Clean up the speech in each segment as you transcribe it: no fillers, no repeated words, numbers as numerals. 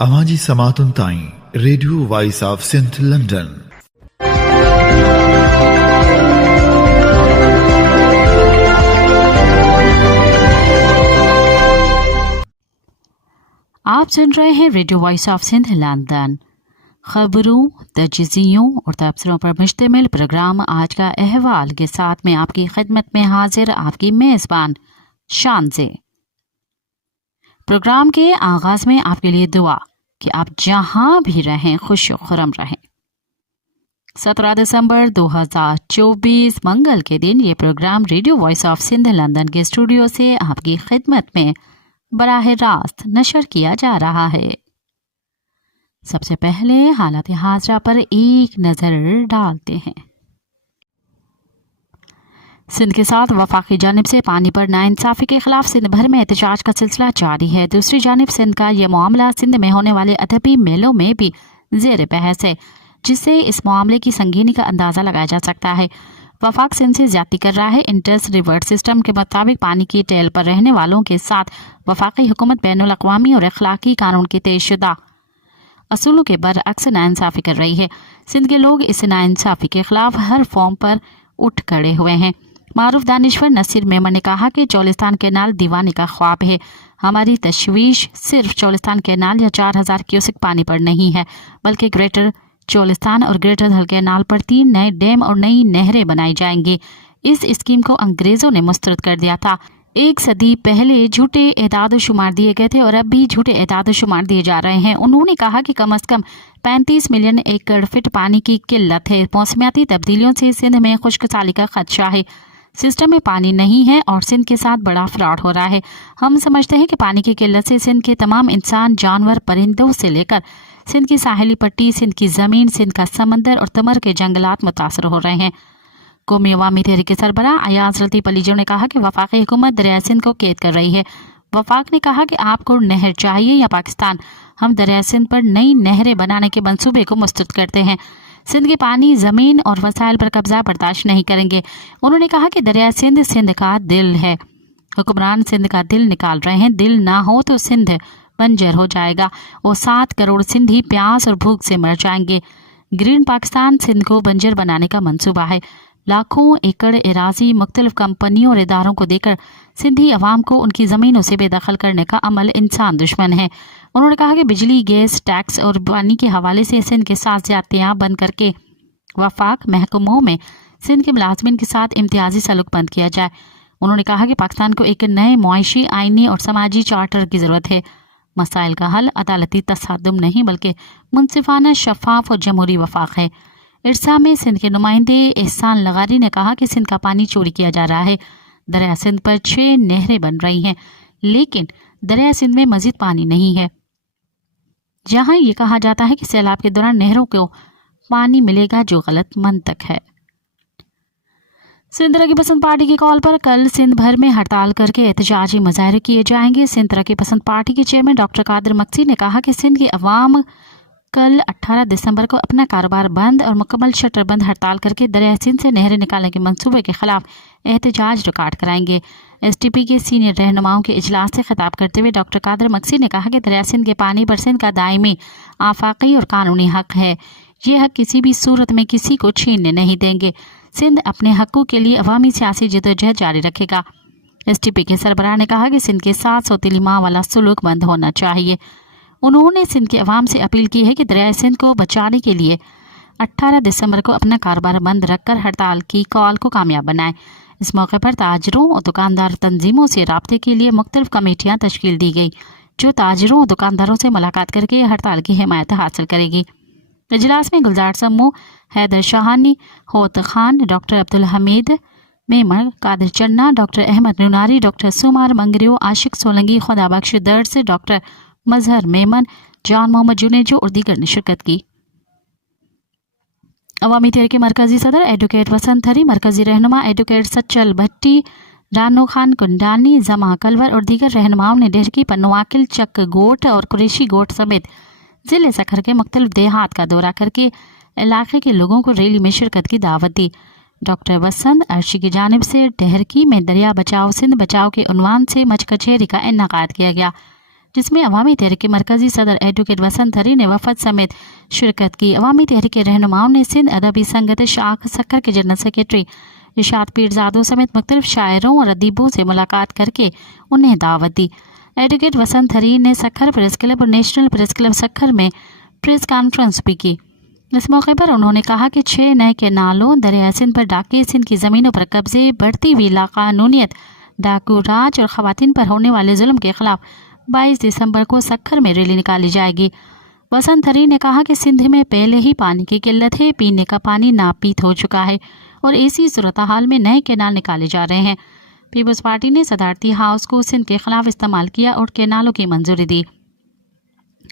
अवाजी समातुन ताई radio voice of Sindh London. आप सुन रहे हैं radio voice of Sindh London. खबरों, तजज़ियों और तबसरों पर मुश्तमिल प्रोग्राम आज का अहवाल के साथ में आपकी खिदमत में हाजिर आपकी मेज़बान शान से। प्रोग्राम के आगाज में आपके लिए दुआ कि आप जहां भी रहें खुश खुरम रहें। 17 दिसंबर 2024 मंगल के दिन ये program radio voice of Sindh London के स्टूडियो से आपकी खिदमत में बराह रास्त नशर किया जा रहा है। सबसे पहले हालत हाजरा पर एक नजर डालते हैं। सिंध के साथ वफाक की जानिब से पानी पर नाइंसाफी के खिलाफ सिंध भर में एहतजाज का सिलसिला जारी है। दूसरी जानिब सिंध का यह मामला सिंध में होने वाले अदबी मेलों में भी जेर बहस है, जिससे इस मामले की संगीनी का अंदाजा लगाया जा सकता है। वफाक सिंध से ज्यादती कर रहा है। इंटरेस्ट रिवर्ट सिस्टम के मुताबिक पानी की टेल पर रहने वालों के साथ वफाकी हुकूमत बैनुल अक़वामी और अखलाकी कानून के तयशुदा असूलों के बरअक्स नाइंसाफी कर रही है। सिंध के लोग इस नाइंसाफी के खिलाफ हर फॉर्म पर उठ खड़े हुए हैं। मारूफ दानिश्वर नसीर मेमन ने कहा कि चौलिस्तान कैनाल दीवाने का ख्वाब है। हमारी तशवीश सिर्फ चौलिस्तान कैनाल या 4000 क्यूसिक पानी पर नहीं है, बल्कि ग्रेटर चौलिस्तान और ग्रेटर धल कैनाल पर 3 नए डैम और नई नहरें बनाई जाएंगी। इस स्कीम को अंग्रेजों ने मुस्तरद कर दिया था। 1 सदी पहले झूठे एदाद शुमार दिए गए थे और अब भी झूठे एदाद शुमार दिए जा रहे हैं। उन्होंने कहा कि कम से कम 35 मिलियन एकड़ फीट पानी की किल्लत है। मौसमियाती तब्दीलियों से सिंध में खुश्क साली का खदशा है। सिस्टम में पानी नहीं है और सिंध के साथ बड़ा फ्रॉड हो रहा है। हम समझते हैं कि पानी की किल्लत से सिंध के तमाम इंसान, जानवर, परिंदों से लेकर सिंध की साहिली पट्टी, सिंध की ज़मीन, सिंध का समंदर और तमर के जंगलात मुतासर हो रहे हैं। कौमी अवामी तहरीक के सरबराह अयाज लतीफ़ अलीजो ने कहा कि वफाकी हुकूमत दरिया सिंध को कैद कर रही है। वफाक ने कहा कि आपको नहर चाहिए या पाकिस्तान, हम दरिया सिंध पर नई नहरें बनाने के मंसूबे को मुस्तरद करते हैं। सिंध के पानी, ज़मीन और वसाइल पर कब्जा बर्दाश्त नहीं करेंगे। उन्होंने कहा कि दरिया सिंध सिंध का दिल है। हुक्मरान सिंध का दिल निकाल रहे हैं। दिल ना हो तो सिंध बंजर हो जाएगा और 7 करोड़ सिंधी प्यास और भूख से मर जाएंगे। ग्रीन पाकिस्तान सिंध को बंजर बनाने का मंसूबा है। लाखों एकड़ एराजी मुख्तलिफ कंपनियों और इदारों को देकर सिंधी अवाम को उनकी ज़मीनों से बेदखल करने का अमल इंसान दुश्मन है। उन्होंने कहा कि बिजली, गैस, टैक्स और पानी के हवाले से सिंध के साथ ज्यादतियाँ बंद करके वफाक महकमों में सिंध के मुलाजमिन के साथ इम्तियाजी सलूक बंद किया जाए। उन्होंने कहा कि पाकिस्तान को एक नए मुआशी, आइनी और समाजी चार्टर की ज़रूरत है। मसाइल का हल अदालती तसादुम नहीं बल्कि मुनसिफाना, शफाफ और जमहूरी वफाक है। इरसा में सिंध के नुमाइंदे एहसान लगारी ने कहा कि सिंध का पानी चोरी किया जा रहा है। दरिया सिंध पर 6 नहरें बन रही हैं, लेकिन दरिया सिंध में मजीद पानी नहीं है। जहां ये कहा जाता है कि सैलाब के दौरान नहरों को पानी मिलेगा, जो गलत मंतक है। सिंध तरक्की पसंद पार्टी की कॉल पर कल सिंध भर में हड़ताल करके एहतजाजी मुजाहरे किए जाएंगे। सिंध तरक्की पसंद पार्टी के चेयरमैन डॉक्टर कादिर मक्सी ने कहा कि सिंध की अवाम कल 18 दिसंबर को अपना कारोबार बंद और मुकम्मल शटर बंद हड़ताल करके दरिया सिंध से नहरें निकालने के मंसूबे के खिलाफ एहतजाज रिकॉर्ड कराएंगे। एसटीपी के सीनियर रहनुमाओं के इजलास से खिताब करते हुए डॉक्टर कादिर मक्सी ने कहा कि दरिया सिंध के पानी पर सिंध का दायमी, आफाकी और कानूनी हक है। ये हक किसी भी सूरत में किसी को छीनने नहीं देंगे। सिंध अपने हकों के लिए अवामी सियासी जदोजहद जारी रखेगा। एसटीपी के सरबराह ने कहा कि सिंध के साथ सौतीली माँ वाला सुलूक बंद होना चाहिए। उन्होंने सिंध के अवाम से अपील की है कि दरिया सिंध को बचाने के लिए 18 दिसंबर को अपना कारोबार बंद रखकर हड़ताल की कॉल को कामयाब बनाएं। इस मौके पर ताजरों और दुकानदार तंजीमों से राब्ते के लिए मुख्तलिफ कमेटियां तश्कील दी गई, जो ताजरों और दुकानदारों से मुलाकात करके हड़ताल की हिमायत हासिल करेगी। इजलास में गुलजार समूह, हैदर शाहानी, होत खान, डॉक्टर अब्दुल हमीद मेमन, कादिर चन्ना, डॉक्टर अहमद नुनारी, डॉक्टर सुमार मंगरियो, आशिक सोलंगी, खुदा बख्श दर्द, डॉक्टर मजहर मेमन, जान मोहम्मद जुनेजो और दीगर ने शिरकत की। अवामी तहरीक के मरकजी सदर एडवोकेट वसंत हरी, मरकजी रहनुमा एडवोकेट सच्चल भट्टी, रानो खान कुंडानी, जमा कलवर और दीगर रहनुमाओं ने डेहरकी, पन्नवाकिल, चक गोट और कुरैशी गोट समेत जिले सखर के मुख्तलिफ देहात का दौरा करके इलाके के लोगों को रैली में शिरकत की दावत दी। डॉक्टर वसंत अर्शी की जानिब से डेहरकी में दरिया बचाओ सिंध बचाओ के उन्वान से मच कचहरी का इन्नेकाद किया गया, जिसमें अवामी तहरीक के मरकजी सदर एडवोकेट वसंत हरी ने वफद समेत शिरकत की। अवामी तहरीक के रहनुमाओं ने सिंध अदबी संगत शाख सक्कर के जनरल सेक्रेटरी इरशाद पीरजादों समेत मुख्तलिफ शायरों और अदीबों से मुलाकात करके उन्हें दावत दी। एडवोकेट वसंत हरी ने सक्खर प्रेस क्लब और नेशनल प्रेस क्लब सक्खर में प्रेस कॉन्फ्रेंस भी की। इस मौके पर उन्होंने कहा कि 6 नए केनालों, दरिया सिंध पर डाके, सिंध की ज़मीनों पर कब्जे, बढ़ती हुई लाकानूनियत, डाकू राज और ख़वातीन पर होने वाले जुल्म के खिलाफ 22 दिसंबर को सक्खर में रैली निकाली जाएगी। वसंत हरी ने कहा कि सिंध में पहले ही पानी की किल्लत है, पीने का पानी नापीत हो चुका है और ऐसी सूरत हाल में नए केनाल निकाले जा रहे हैं। पीपल्स पार्टी ने सदारती हाउस को सिंध के खिलाफ इस्तेमाल किया और केनालों की मंजूरी दी।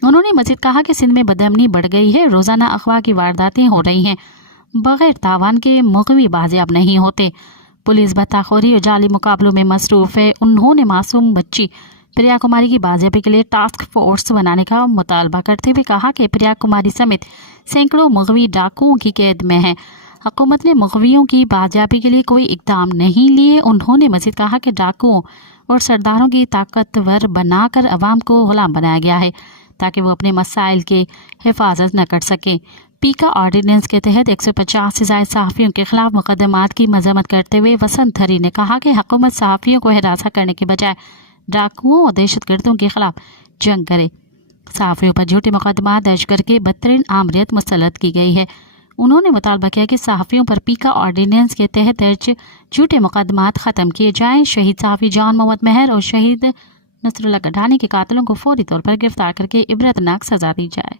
उन्होंने मजीद कहा कि सिंध में बदअमनी बढ़ गई है, रोजाना अगवा की वारदातें हो रही हैं, बगैर तावान के मुग़वी बाजियाब नहीं होते, पुलिस बत्ताखोरी और जाली मुकाबलों में मसरूफ़ है। उन्होंने मासूम बच्ची प्रिया कुमारी की बाजियाबी के लिए टास्क फोर्स बनाने का मुतालबा करते हुए कहा कि प्रिया कुमारी समेत सैकड़ों मुग़वी डाकुओं की कैद में हैं। हुकूमत ने मुग़वियों की बाजियाबी के लिए कोई इक़दाम नहीं लिए। उन्होंने मजीद कहा कि डाकुओं और सरदारों की ताकतवर बनाकर अवाम को गुलाम बनाया गया है ताकि वो अपने मसाइल की हिफाजत न कर सकें। पीका ऑर्डिनेंस के तहत 150 से ज़ायद सहाफ़ियों के खिलाफ मुकदमात की मजम्मत करते हुए वसंत हरी ने कहा कि हुकूमत सहाफ़ियों को हिरासा करने के बजाय डाकुओं और दहशतगर्दों के खिलाफ जंग करे। सहाफ़ियों पर झूठे मुकदमात दर्ज करके बदतरीन आमरियत मुसल्लत की गई है। उन्होंने मुतालबा किया कि सहाफ़ियों पर पीका ऑर्डिनेंस के तहत दर्ज झूठे मुकदमात ख़त्म किए जाएँ। शहीद सहाफ़ी जान मोहम्मद महर और शहीद नसरुल्लाह गढ़ानी के कातिलों को फौरी तौर पर गिरफ्तार करके इबरतनाक सजा दी जाए।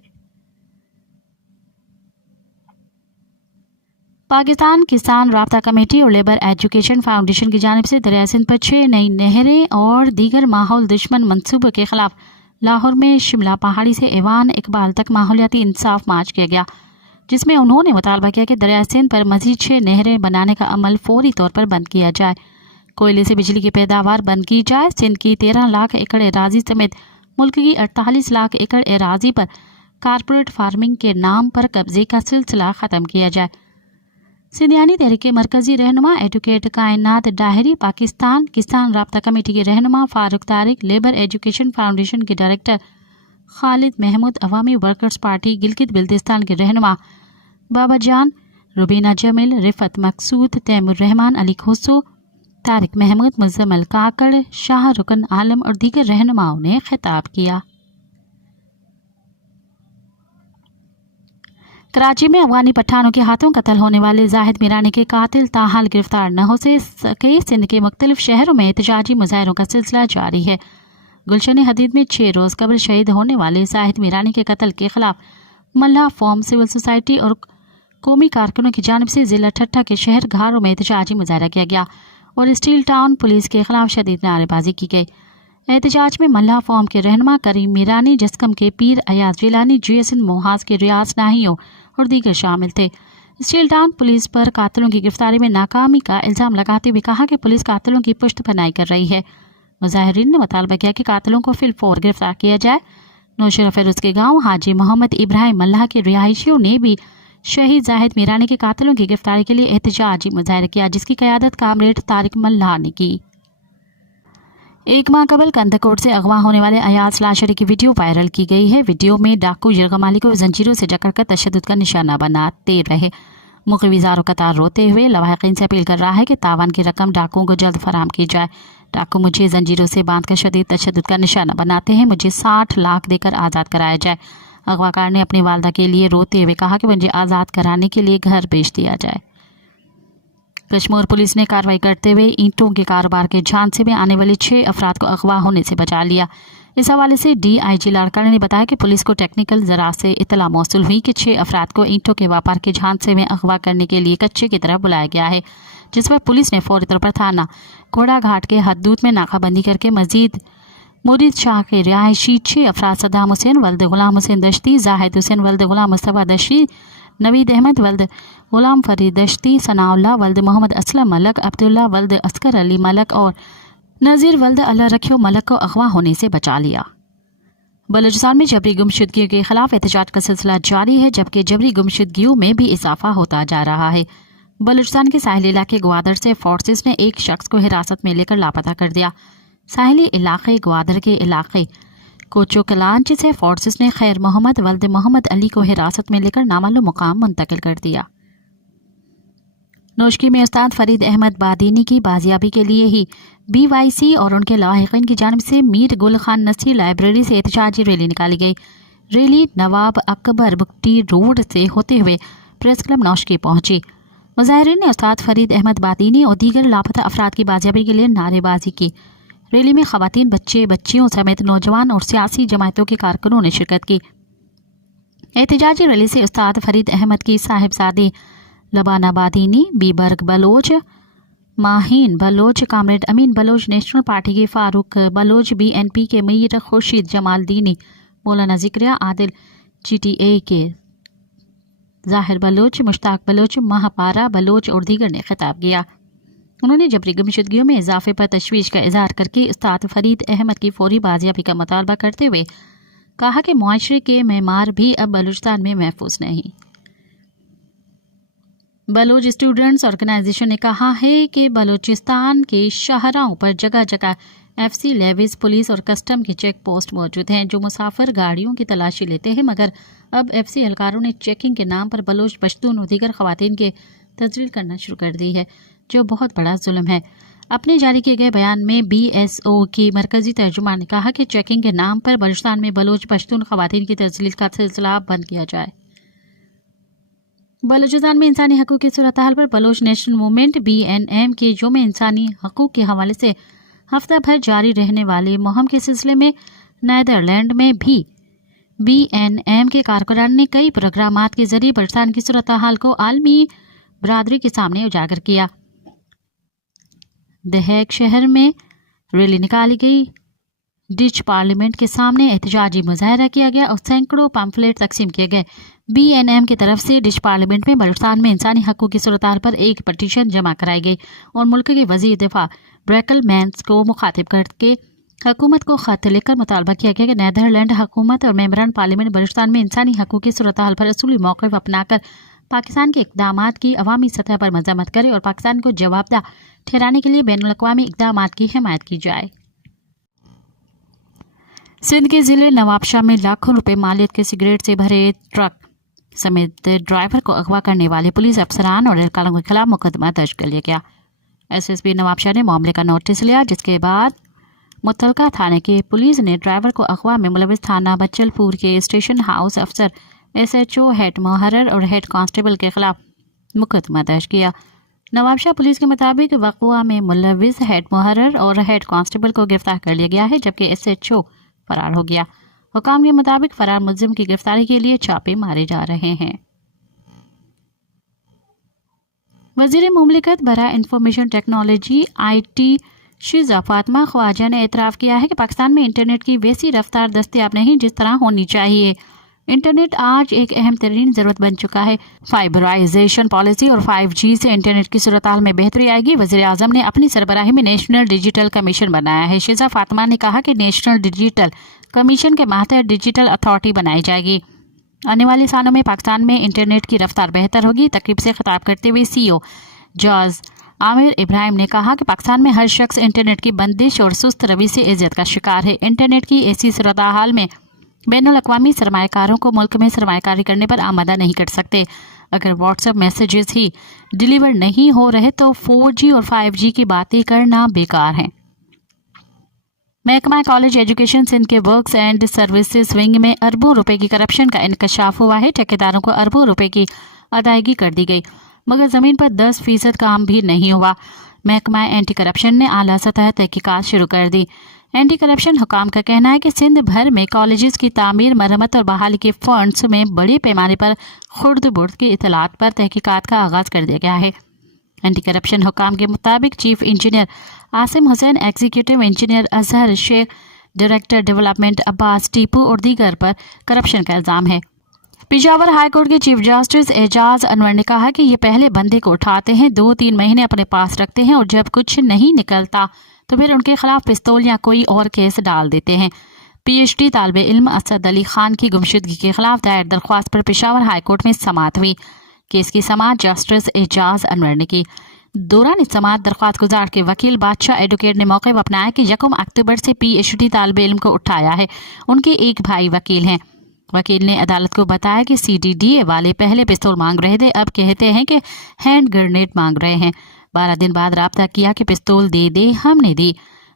पाकिस्तान किसान राब्ता कमेटी और लेबर एजुकेशन फाउंडेशन की जानिब से दरिया सिंध पर 6 नई नहरें और दीगर माहौल दुश्मन मंसूबों के खिलाफ लाहौर में शिमला पहाड़ी से ऐवान इकबाल तक माहौलियाती इंसाफ मार्च किया गया, जिसमें उन्होंने मुतालबा किया कि दरिया सिंध पर मजीद 6 नहरें बनाने का अमल फौरी तौर पर बंद किया जाए, कोयले से बिजली की पैदावार बंद की जाए, सिंध की 13 लाख एकड़ एराजी समेत मुल्क की 48 लाख एकड़ एराजी पर कारपोरेट फार्मिंग के नाम पर कब्जे का सिलसिला ख़त्म किया जाए। सिंधियानी तहरीक के मरकजी रहनुमा एडवोकेट कायनात डाहरी, पाकिस्तान किसान राब्ता कमेटी के रहनुमा Farooq Tariq, labour education foundation के डायरेक्टर खालिद महमूद, अवामी वर्कर्स पार्टी गिलगित बिल्तिस्तान के रहनुमा बाबा जान, रुबीना जमील, रिफत मकसूद, तैमूर रहमान, अली खुसो, तारिक महमूद, मुजम्मल काकड़, शाह रुकन आलम और दीगर रहनुमाओं ने खिताब किया। कराची में अफगानी पठानों के हाथों कत्ल होने वाले जाहिद मीरानी के कातिल ताहाल गिरफ्तार न हो सके। सिंध के मुख्तलिफ शहरों में एहतजाजी मुजाहरों का सिलसिला जारी है। गुलशन हदीद में 6 रोज़ कबल शहीद होने वाले जाहिद मीरानी के कत्ल के खिलाफ मल्ला फॉर्म, सिविल सोसाइटी और कौमी कारकुनों की जानिब से ज़िला ठट्ठा के शहर घारों में एहतजाजी मुजाहरा किया गया और स्टील टाउन पुलिस के खिलाफ शदीद नारेबाजी की गई। एहतजाज में मल्ला फॉर्म के रहनुमा करीम मीरानी, जस्कम के पीर अयाज जिलानी, GSN मोहाज के रियाज नाहियों और दीगर शामिल थे। स्टील टाउन पुलिस पर कातिलों की गिरफ्तारी में नाकामी का इल्ज़ाम लगाते हुए कहा कि पुलिस कातिलों की पुश्त पनाही कर रही है। मुजाहिरीन ने मुतालबा किया कि कातिलों को फिलफौर गिरफ्तार किया जाए। नौशरा फेरुज के गाँव हाजी मोहम्मद इब्राहिम मल्लाह के रिहायशियों ने भी शहीद जाहिद मीरानी के कातिलों की गिरफ्तारी के लिए एहतजाजी मुजाहरा किया, जिसकी क़यादत कामरेड तारिक मल्लाह ने की। एक माह कबल कंदकोट से अगवा होने वाले अयाज लाशरी की वीडियो वायरल की गई है। वीडियो में डाकू यरगमाली को जंजीरों से जकड़कर तशद्दुद का निशाना बनाते रहे। मुक़वी ज़ारो कतार रोते हुए लवाहिकीन से अपील कर रहा है कि तावान की रकम डाकुओं को जल्द फराहम की जाए। डाकू मुझे जंजीरों से बांध कर शदीद तशद्दुद का निशाना बनाते हैं, मुझे 60 लाख देकर आज़ाद कराया जाए। अगवाकार ने अपनी वालदा के लिए रोते हुए कहा कि मुझे आज़ाद कराने के लिए घर बेच दिया जाए। कश्मीर पुलिस ने कार्रवाई करते हुए ईंटों के कारोबार के झांसे में आने वाले 6 अफराद को अगवा होने से बचा लिया। इस हवाले से DIG लाड़काना ने बताया कि पुलिस को टेक्निकल ज़रा से इतला मौसूल हुई कि 6 अफराद को ईंटों के व्यापार के झांसे में अगवा करने के लिए कच्चे की तरफ बुलाया गया है, जिस पर पुलिस ने फौरी तौर पर थाना घोड़ा घाट के हदूद में नाकाबंदी करके मजीद मुरीद शाह के रिहायशी 6 अफराद सद्दाम हुसैन वल्द गुलाम हुसैन दश्ती, जाहिद हुसैन वल्द गुलाम मुस्तफ़ा दश्ती, नवीद अहमद वल्द गुलाम फरीद दश्ती, सनाउल्लाह वल्द मोहम्मद असलम मलक, अब्दुल्ला वल्द अस्कर अली मलक और नज़ीर वल्द अल्लाह रखियो मलक को अगवा होने से बचा लिया। बलूचिस्तान में जबरी गुमशुदगियों के खिलाफ एहतजाज का सिलसिला जारी है, जबकि जबरी गुमशुदगियों में भी इजाफा होता जा रहा है। बलूचिस्तान के साहिली इलाके ग्वादर से फोर्सेस ने एक शख्स को हिरासत में लेकर लापता कर दिया। साहिली इलाके ग्वादर के इलाके کوچو کلانچ سے فورسز نے خیر محمد ولد محمد علی کو حراست میں لے کر نامعلوم مقام منتقل کر دیا۔ نوشکی میں استاد فرید احمد بادینی کی بازیابی کے لیے ہی بی وائی سی اور ان کے لاحقین کی جانب سے میر گل خان نصری لائبریری سے احتجاجی ریلی نکالی گئی۔ ریلی نواب اکبر بگٹی روڈ سے ہوتے ہوئے پریس کلب نوشکی پہنچی۔ مظاہرین نے استاد فرید احمد بادینی اور دیگر لاپتہ افراد کی بازیابی کے لیے نعرے بازی کی۔ ریلی میں خواتین، بچے، بچیوں سمیت نوجوان اور سیاسی جماعتوں کے کارکنوں نے شرکت کی۔ احتجاجی ریلی سے استاد فرید احمد کی صاحبزادی لبانہ بادینی، بی برگ بلوچ، ماہین بلوچ، کامریڈ امین بلوچ، نیشنل پارٹی کے فاروق بلوچ، بی این پی کے میر خورشید جمال دینی، مولانا ذکریہ عادل، جی ٹی اے کے ظاہر بلوچ، مشتاق بلوچ، مہاپارا بلوچ اور دیگر نے خطاب کیا۔ انہوں نے جبری گمشدگیوں میں اضافے پر تشویش کا اظہار کر کے استاد فرید احمد کی فوری بازیابی کا مطالبہ کرتے ہوئے کہا کہ معاشرے کے معمار بھی اب بلوچستان میں محفوظ نہیں۔ بلوچ اسٹوڈنٹس آرگنائزیشن نے کہا ہے کہ بلوچستان کے شاہراہوں پر جگہ جگہ ایف سی لیویز، پولیس اور کسٹم کی چیک پوسٹ موجود ہیں جو مسافر گاڑیوں کی تلاشی لیتے ہیں، مگر اب ایف سی اہلکاروں نے چیکنگ کے نام پر بلوچ، پشتون اور دیگر خواتین کے تذلیل کرنا شروع کر دی ہے، جو بہت بڑا ظلم ہے۔ اپنے جاری کیے گئے بیان میں بی ایس او کی مرکزی ترجمان نے کہا کہ چیکنگ کے نام پر بلوچستان میں بلوچ، پشتون خواتین کی تذلیل کا سلسلہ بند کیا جائے۔ بلوچستان میں انسانی حقوق کی صورتحال پر Baloch national movement B N M کے یوم انسانی حقوق کے حوالے سے ہفتہ بھر جاری رہنے والے مہم کے سلسلے میں نیدرلینڈ میں بھی بی این ایم کے کارکنان نے کئی پروگرامات کے ذریعے بلوچستان کی صورتحال کو عالمی برادری کے سامنے اجاگر کیا۔ دہیگ شہر میں ریلی نکالی گئی، ڈچ پارلیمنٹ کے سامنے احتجاجی مظاہرہ کیا گیا اور سینکڑوں پمفلیٹ تقسیم کیے گئے۔ بی این ایم کی طرف سے ڈچ پارلیمنٹ میں بلوچستان میں انسانی حقوق کی صورتحال پر ایک پٹیشن جمع کرائی گئی اور ملک کے وزیر دفاع بریکل مینس کو مخاطب کر کے حکومت کو خط لکھ کر مطالبہ کیا گیا کہ نیدرلینڈ حکومت اور ممبران پارلیمنٹ بلوچستان میں انسانی حقوق کی صورتحال پر اصولی موقف اپنا کر پاکستان کے اقدامات کی عوامی سطح پر مذمت کرے اور پاکستان کو جوابدہ ٹھہرانے کے لیے بین الاقوامی اقدامات کی حمایت کی جائے۔ سندھ کے ضلع نوابشاہ میں لاکھوں روپے مالیت کے سگریٹ سے بھرے ٹرک سمیت ڈرائیور کو اغوا کرنے والے پولیس افسران اور اہلکاروں کے خلاف مقدمہ درج کر لیا گیا۔ ایس ایس پی نوابشاہ نے معاملے کا نوٹس لیا، جس کے بعد متعلقہ تھانے کے پولیس نے ڈرائیور کو اغوا میں ملوث تھانہ بچل پور کے اسٹیشن ہاؤس افسر ایس ایچ او ہیڈ محرر اور ہیڈ کانسٹیبل کے خلاف مقدمہ درج کیا۔ نوابشاہ پولیس کے مطابق وقوع میں ملوث ہیڈ محرر اور ہیڈ کانسٹیبل کو گرفتار کر لیا گیا ہے، جبکہ ایس ایچ او فرار ہو گیا۔ حکام کے مطابق فرار ملزم کی گرفتاری کے لیے چھاپے مارے جا رہے ہیں۔ وزیر مملکت برائے information technology I T Shiza Fatima Khawaja نے اعتراف کیا ہے کہ پاکستان میں انٹرنیٹ کی ویسی رفتار دستیاب نہیں جس طرح ہونی چاہیے۔ انٹرنیٹ آج ایک اہم ترین ضرورت بن چکا ہے۔ فائبرائزیشن پالیسی اور 5G سے انٹرنیٹ کی صورتحال میں بہتری آئے گی۔ وزیر اعظم نے اپنی سربراہی میں نیشنل ڈیجیٹل کمیشن بنایا ہے۔ شیزہ فاطمہ نے کہا کہ نیشنل ڈیجیٹل کمیشن کے ماتحت ڈیجیٹل اتھارٹی بنائی جائے گی۔ آنے والے سالوں میں پاکستان میں انٹرنیٹ کی رفتار بہتر ہوگی۔ تقریب سے خطاب کرتے ہوئے سی او جاز عامر ابراہیم نے کہا کہ پاکستان میں ہر شخص انٹرنیٹ کی بندش اور سست روی سے اذیت کا شکار ہے۔ انٹرنیٹ کی ایسی صورتحال میں بین الاقوامی سرمایہ کاروں کو ملک میں سرمایہ کاری کرنے پر آمادہ نہیں کر سکتے۔ اگر واٹس ایپ میسیجز ہی ڈیلیور نہیں ہو رہے تو 4G اور 5G کی باتیں کرنا بیکار ہیں۔ محکمہ کالج ایجوکیشن سندھ کے ورکس اینڈ سروسز ونگ میں اربوں روپے کی کرپشن کا انکشاف ہوا ہے۔ ٹھیکیداروں کو اربوں روپے کی ادائیگی کر دی گئی، مگر زمین پر 10% کام بھی نہیں ہوا۔ محکمہ اینٹی کرپشن نے اعلیٰ سطح تحقیقات شروع کر دی۔ اینٹی کرپشن حکام کا کہنا ہے کہ سندھ بھر میں کالجز کی تعمیر، مرمت اور بحالی کے فنڈز میں بڑے پیمانے پر خرد برد کی اطلاعات پر تحقیقات کا آغاز کر دیا گیا ہے۔ اینٹی کرپشن حکام کے مطابق چیف انجینئر عاصم حسین، ایگزیکٹو انجینئر اظہر شیخ، ڈائریکٹر ڈیولپمنٹ عباس ٹیپو اور دیگر پر کرپشن کا الزام ہے۔ پشاور ہائی کورٹ کے چیف جسٹس اعجاز انور نے کہا کہ یہ پہلے بندے کو اٹھاتے ہیں، 2-3 مہینے اپنے پاس رکھتے ہیں اور جب کچھ نہیں نکلتا تو پھر ان کے خلاف پستول یا کوئی اور کیس ڈال دیتے ہیں۔ پی ایچ ڈی طالب علم اسد علی خان کی گمشدگی کے خلاف دائر درخواست پر پشاور ہائی کورٹ میں سماعت ہوئی۔ کیس کی سماعت جسٹس اعجاز انور نے کی۔ दौरान समाअत दरख्वास्त गुजार के वकील बादशाह एडवोकेट ने मौके पर अपनाया कि 1 अक्टूबर से PhD तालिब इल्म को उठाया है। उनके एक भाई वकील हैं। वकील ने अदालत को बताया कि CDDA वाले पहले पिस्तौल मांग रहे थे, अब कहते हैं कि हैंड ग्रेनेड मांग रहे हैं। 12 दिन बाद राब्ता किया कि पिस्तौल दे दे, हमने दी।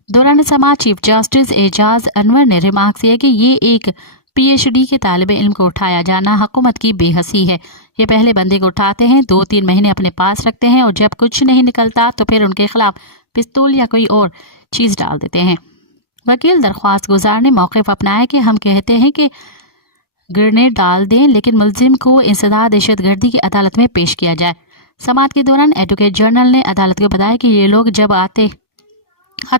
दौरान समाअत चीफ जस्टिस एजाज अनवर ने रिमार्क किया कि ये एक PhD के तालिब इल्म को उठाया जाना हुकूमत की बेहसी है। ये पहले बंदे को उठाते हैं, 2-3 महीने अपने पास रखते हैं और जब कुछ नहीं निकलता तो फिर उनके खिलाफ पिस्तौल या कोई और चीज़ डाल देते हैं। वकील दरख्वास्त गुजार ने मौके पर अपनाया कि हम कहते हैं कि ग्रेनेड डाल दें, लेकिन मुलजिम को इंसदाह दहशतगर्दी की अदालत में पेश किया जाए। समाअत के दौरान एडवोकेट जनरल ने अदालत को बताया कि ये लोग जब आते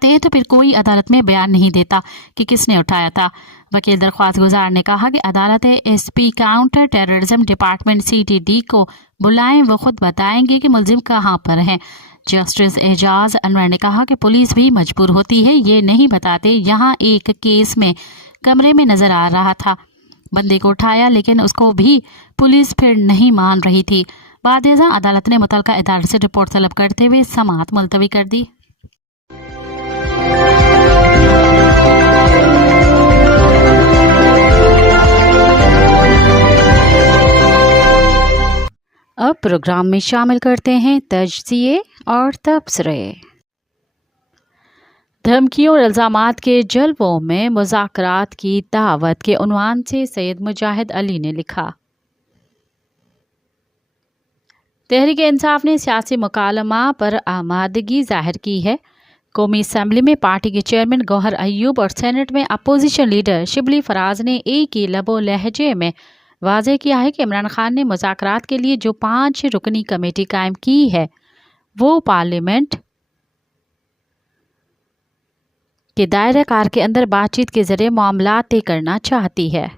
हैं तो फिर कोई अदालत में बयान नहीं देता कि किसने उठाया था। वकील दरख्वास्त गुजार ने कहा कि अदालत SP counter terrorism department CTD को बुलाएं, वो खुद बताएंगे कि मुलजिम कहाँ पर हैं। जस्टिस एजाज अनवर ने कहा कि पुलिस भी मजबूर होती है, ये नहीं बताते। यहाँ एक केस में कमरे में नजर आ रहा था, बंदे को उठाया लेकिन उसको भी पुलिस फिर नहीं मान रही थी। बाद अदालत ने मुतल्लिका इदारे से रिपोर्ट तलब करते हुए समाअत मुलतवी कर दी। अब प्रोग्राम में शामिल करते हैं तज्ज़िये और तबसरे। धमकियों और इल्ज़ामात के जलवों में मुज़ाकरात की दावत के उन्वान से सैयद मुजाहिद अली ने लिखा, तहरीक इंसाफ ने सियासी मुकालमा पर आमादगी जाहिर की है। कौमी असम्बली में पार्टी के चेयरमैन गौहर अयूब और सेनेट में अपोजिशन लीडर शिबली फराज ने एक ही लबो लहजे में वाज़ेह किया है कि इमरान खान ने मुज़ाकरात के लिए जो 5 रुकनी कमेटी कायम की है वो पार्लियामेंट के दायरे कार के अंदर बातचीत के जरिए मामला तय करना चाहती है।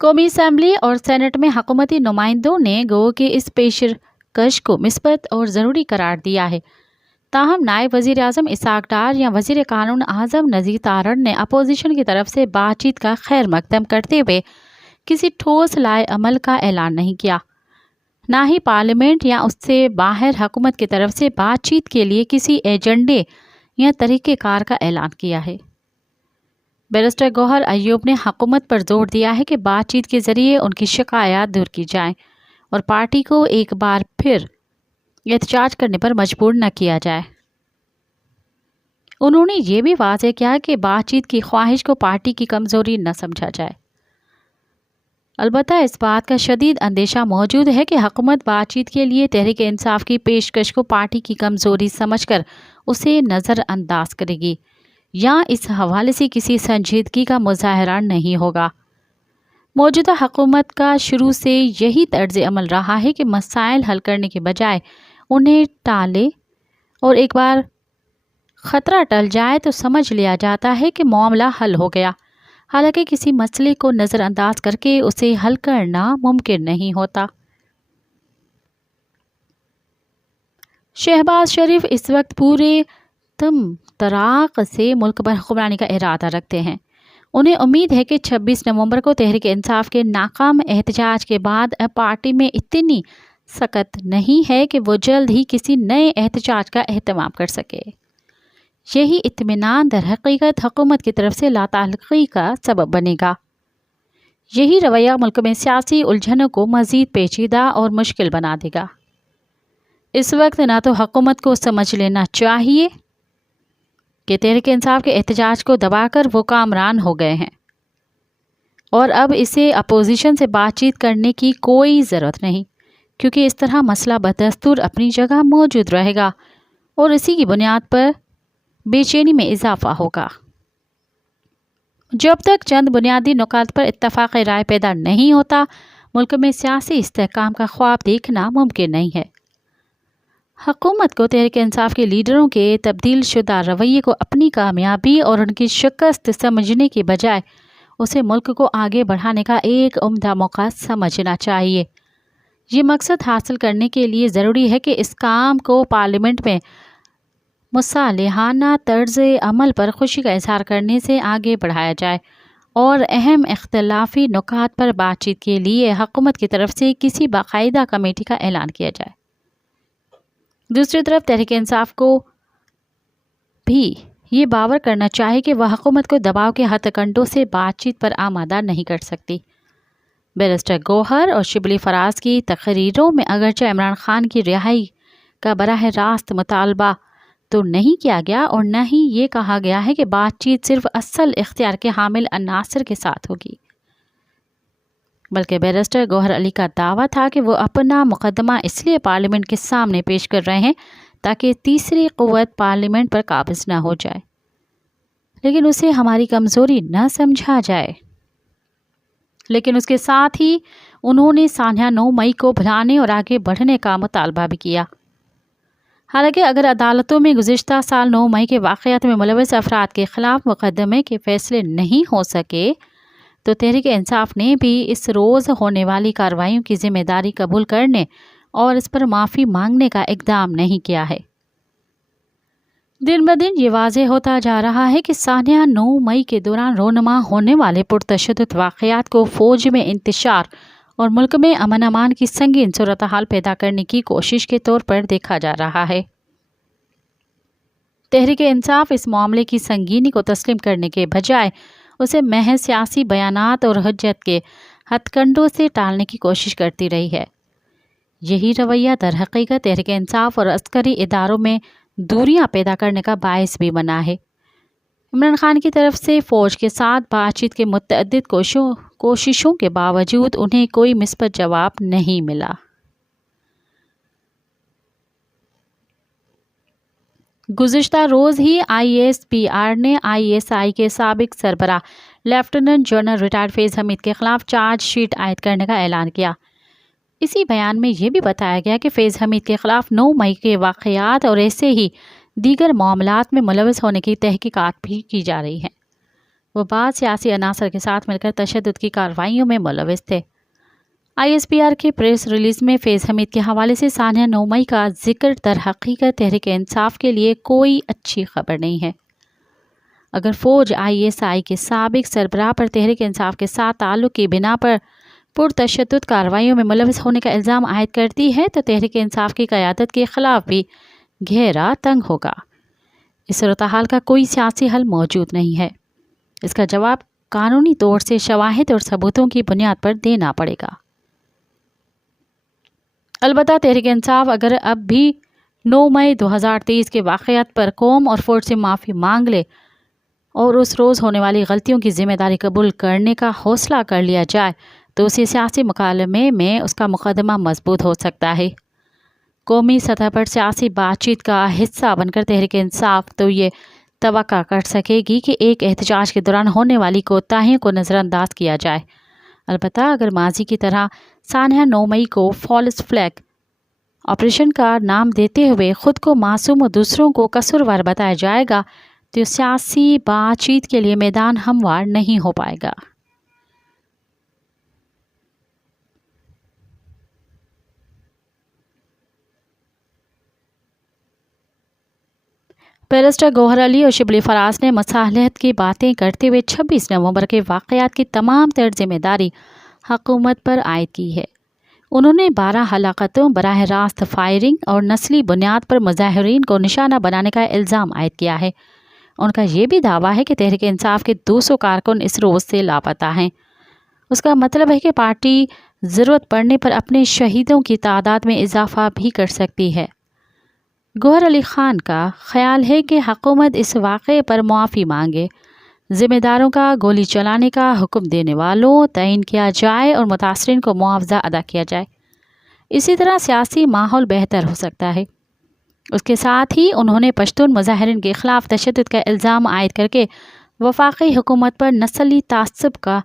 कौमी असम्बली और सेनेट में हुकूमती नुमाइंदों ने गो के इस पेशकश को मिस्बत और ज़रूरी करार दिया है। ताहम नायब वज़ीर आज़म इसहाक डार या वज़ीर कानून आज़म नज़ीर तारड़ ने अपोजिशन की तरफ से बातचीत का खैर मकदम करते हुए किसी ठोस लाए अमल का ऐलान नहीं किया, ना ही पार्लियामेंट या उससे बाहर हुकूमत की तरफ से बातचीत के लिए किसी एजेंडे या तरीक़ेकार का ऐलान किया है। बैरिस्टर गौहर अयूब ने हुकूमत पर जोर दिया है कि बातचीत के ज़रिए उनकी शिकायत दूर की जाए और पार्टी को एक बार फिर एहतजाज करने पर मजबूर न किया जाए। उन्होंने ये भी वाज़ेह किया कि बातचीत की ख्वाहिश को पार्टी की कमज़ोरी न समझा जाए। अलबत्ता इस बात का शदीद अंदेशा मौजूद है कि हुकूमत बातचीत के लिए तहरीक इंसाफ की पेशकश को पार्टी की कमज़ोरी समझकर उसे नज़रअंदाज करेगी या इस हवाले से किसी संजीदगी का मुजाहरा नहीं होगा। मौजूदा हुकूमत का शुरू से यही तर्ज अमल रहा है कि मसाइल हल करने के बजाय उन्हें टाले और एक बार ख़तरा टल जाए तो समझ लिया जाता है कि मामला हल हो गया, हालांकि किसी मसले को नज़रअंदाज करके उसे हल करना मुमकिन नहीं होता। शहबाज शरीफ इस वक्त पूरे तराक से मुल्क पर हुक्मरानी का इरादा रखते हैं। उन्हें उम्मीद है कि 26 नवंबर को तहरीक इंसाफ के नाकाम एहतजाज के बाद अब पार्टी में इतनी सख्त नहीं है कि वो जल्द ही किसी नए एहतजाज का एहतमाम कर सके। यही इत्मीनान दर हकीकत हुकूमत की तरफ से लाताल्लुकी का सबब बनेगा। यही रवैया मुल्क में सियासी उलझनों को मज़ीद पेचीदा और मुश्किल बना देगा। इस वक्त ना तो हुकूमत को समझ लेना चाहिए कि तहरीक इंसाफ के एहतजाज को दबाकर वो कामरान हो गए हैं और अब इसे अपोजिशन से बातचीत करने की कोई ज़रूरत नहीं, क्योंकि इस तरह मसला बदस्तूर अपनी जगह मौजूद रहेगा और इसी की बुनियाद पर बेचैनी में इजाफा होगा। जब तक चंद बुनियादी नुकात पर इत्तफाक़ राय पैदा नहीं होता, मुल्क में सियासी इस्तेहकाम का ख्वाब देखना मुमकिन नहीं है। हुकूमत को तहरीक इंसाफ के लीडरों के तब्दील शुदा रवैये को अपनी कामयाबी और उनकी शिकस्त समझने के बजाय उसे मुल्क को आगे बढ़ाने का एक उम्दा मौका समझना चाहिए। ये मकसद हासिल करने के लिए ज़रूरी है कि इस काम को पार्लियामेंट में मुसालिहाना तर्ज़ अमल पर खुशी का इजहार करने से आगे बढ़ाया जाए اور اہم اختلافی نکات پر بات چیت کے لیے حکومت کی طرف سے کسی باقاعدہ کمیٹی کا اعلان کیا جائے۔ دوسری طرف تحریک انصاف کو بھی یہ باور کرنا چاہیے کہ وہ حکومت کو دباؤ کے ہتھ کنڈوں سے بات چیت پر آمادہ نہیں کر سکتی۔ بیرسٹر گوہر اور شبلی فراز کی تقریروں میں اگرچہ عمران خان کی رہائی کا براہ راست مطالبہ تو نہیں کیا گیا اور نہ ہی یہ کہا گیا ہے کہ بات چیت صرف اصل اختیار کے حامل عناصر کے ساتھ ہوگی، بلکہ بیرسٹر گوہر علی کا دعویٰ تھا کہ وہ اپنا مقدمہ اس لیے پارلیمنٹ کے سامنے پیش کر رہے ہیں تاکہ تیسری قوت پارلیمنٹ پر قابض نہ ہو جائے، لیکن اسے ہماری کمزوری نہ سمجھا جائے۔ لیکن اس کے ساتھ ہی انہوں نے سانحہ 9 مئی کو بھلانے اور آگے بڑھنے کا مطالبہ بھی کیا۔ حالانکہ اگر عدالتوں میں گزشتہ سال 9 مئی کے واقعات میں ملوث افراد کے خلاف مقدمے کے فیصلے نہیں ہو سکے تو تحریک انصاف نے بھی اس روز ہونے والی کارروائیوں کی ذمہ داری قبول کرنے اور اس پر معافی مانگنے کا اقدام نہیں کیا ہے۔ دن بدن یہ واضح ہوتا جا رہا ہے کہ سانحہ 9 مئی کے دوران رونما ہونے والے پرتشدد واقعات کو فوج میں انتشار اور ملک میں امن امان کی سنگین صورتحال پیدا کرنے کی کوشش کے طور پر دیکھا جا رہا ہے۔ تحریک انصاف اس معاملے کی سنگینی کو تسلیم کرنے کے بجائے اسے محض سیاسی بیانات اور حجت کے ہتھ کنڈوں سے ٹالنے کی کوشش کرتی رہی ہے۔ یہی رویہ در حقیقت تحریک انصاف اور عسکری اداروں میں دوریاں پیدا کرنے کا باعث بھی بنا ہے۔ عمران خان کی طرف سے فوج کے ساتھ بات چیت کے متعدد کوششوں کے باوجود انہیں کوئی مثبت جواب نہیں ملا۔ گزشتہ روز ہی ISPR نے ISI کے سابق سربراہ لیفٹیننٹ جنرل ریٹائرڈ فیض حمید کے خلاف چارج شیٹ عائد کرنے کا اعلان کیا۔ اسی بیان میں یہ بھی بتایا گیا کہ فیض حمید کے خلاف 9 مئی کے واقعات اور ایسے ہی دیگر معاملات میں ملوث ہونے کی تحقیقات بھی کی جا رہی ہیں۔ وہ بعض سیاسی عناصر کے ساتھ مل کر تشدد کی کارروائیوں میں ملوث تھے۔ ISPR کے پریس ریلیز میں فیض حمید کے حوالے سے سانحہ 9 مئی کا ذکر در حقیقت تحریک انصاف کے لیے کوئی اچھی خبر نہیں ہے۔ اگر فوج ISI کے سابق سربراہ پر تحریک انصاف کے ساتھ تعلق کی بنا پر پرتشدد کارروائیوں میں ملوث ہونے کا الزام عائد کرتی ہے تو تحریک انصاف کی قیادت کے خلاف بھی گہرا تنگ ہوگا۔ اس صورتحال کا کوئی سیاسی حل موجود نہیں ہے۔ اس کا جواب قانونی طور سے شواہد اور ثبوتوں کی بنیاد پر دینا پڑے گا۔ البتہ تحریک انصاف اگر اب بھی 9 مئی 2023 کے واقعات پر قوم اور فوج سے معافی مانگ لے اور اس روز ہونے والی غلطیوں کی ذمہ داری قبول کرنے کا حوصلہ کر لیا جائے تو اسے سیاسی مکالمے میں اس کا مقدمہ مضبوط ہو سکتا ہے۔ قومی سطح پر سیاسی بات چیت کا حصہ بن کر تحریک انصاف تو یہ توقع کر سکے گی کہ ایک احتجاج کے دوران ہونے والی کوتاہیوں کو نظر انداز کیا جائے۔ البتہ اگر ماضی کی طرح سانحہ 9 مئی کو فالس فلیگ آپریشن کا نام دیتے ہوئے خود کو معصوم و دوسروں کو قصوروار بتایا جائے گا تو سیاسی بات چیت کے لیے میدان ہموار نہیں ہو پائے گا۔ بیرسٹر گوہر علی اور شبلی فراز نے مصالحت کی باتیں کرتے ہوئے 26 نومبر کے واقعات کی تمام تر ذمہ داری حکومت پر عائد کی ہے۔ انہوں نے 12 ہلاکتوں، براہ راست فائرنگ اور نسلی بنیاد پر مظاہرین کو نشانہ بنانے کا الزام عائد کیا ہے۔ ان کا یہ بھی دعویٰ ہے کہ تحریک انصاف کے 200 کارکن اس روز سے لاپتہ ہیں۔ اس کا مطلب ہے کہ پارٹی ضرورت پڑنے پر اپنے شہیدوں کی تعداد میں اضافہ بھی کر سکتی ہے۔ گوہر علی خان کا خیال ہے کہ حکومت اس واقعے پر معافی مانگے، ذمہ داروں کا گولی چلانے کا حکم دینے والوں تعین کیا جائے اور متاثرین کو معاوضہ ادا کیا جائے۔ اسی طرح سیاسی ماحول بہتر ہو سکتا ہے۔ اس کے ساتھ ہی انہوں نے پشتون مظاہرین کے خلاف تشدد کا الزام عائد کر کے وفاقی حکومت پر نسلی تعصب کا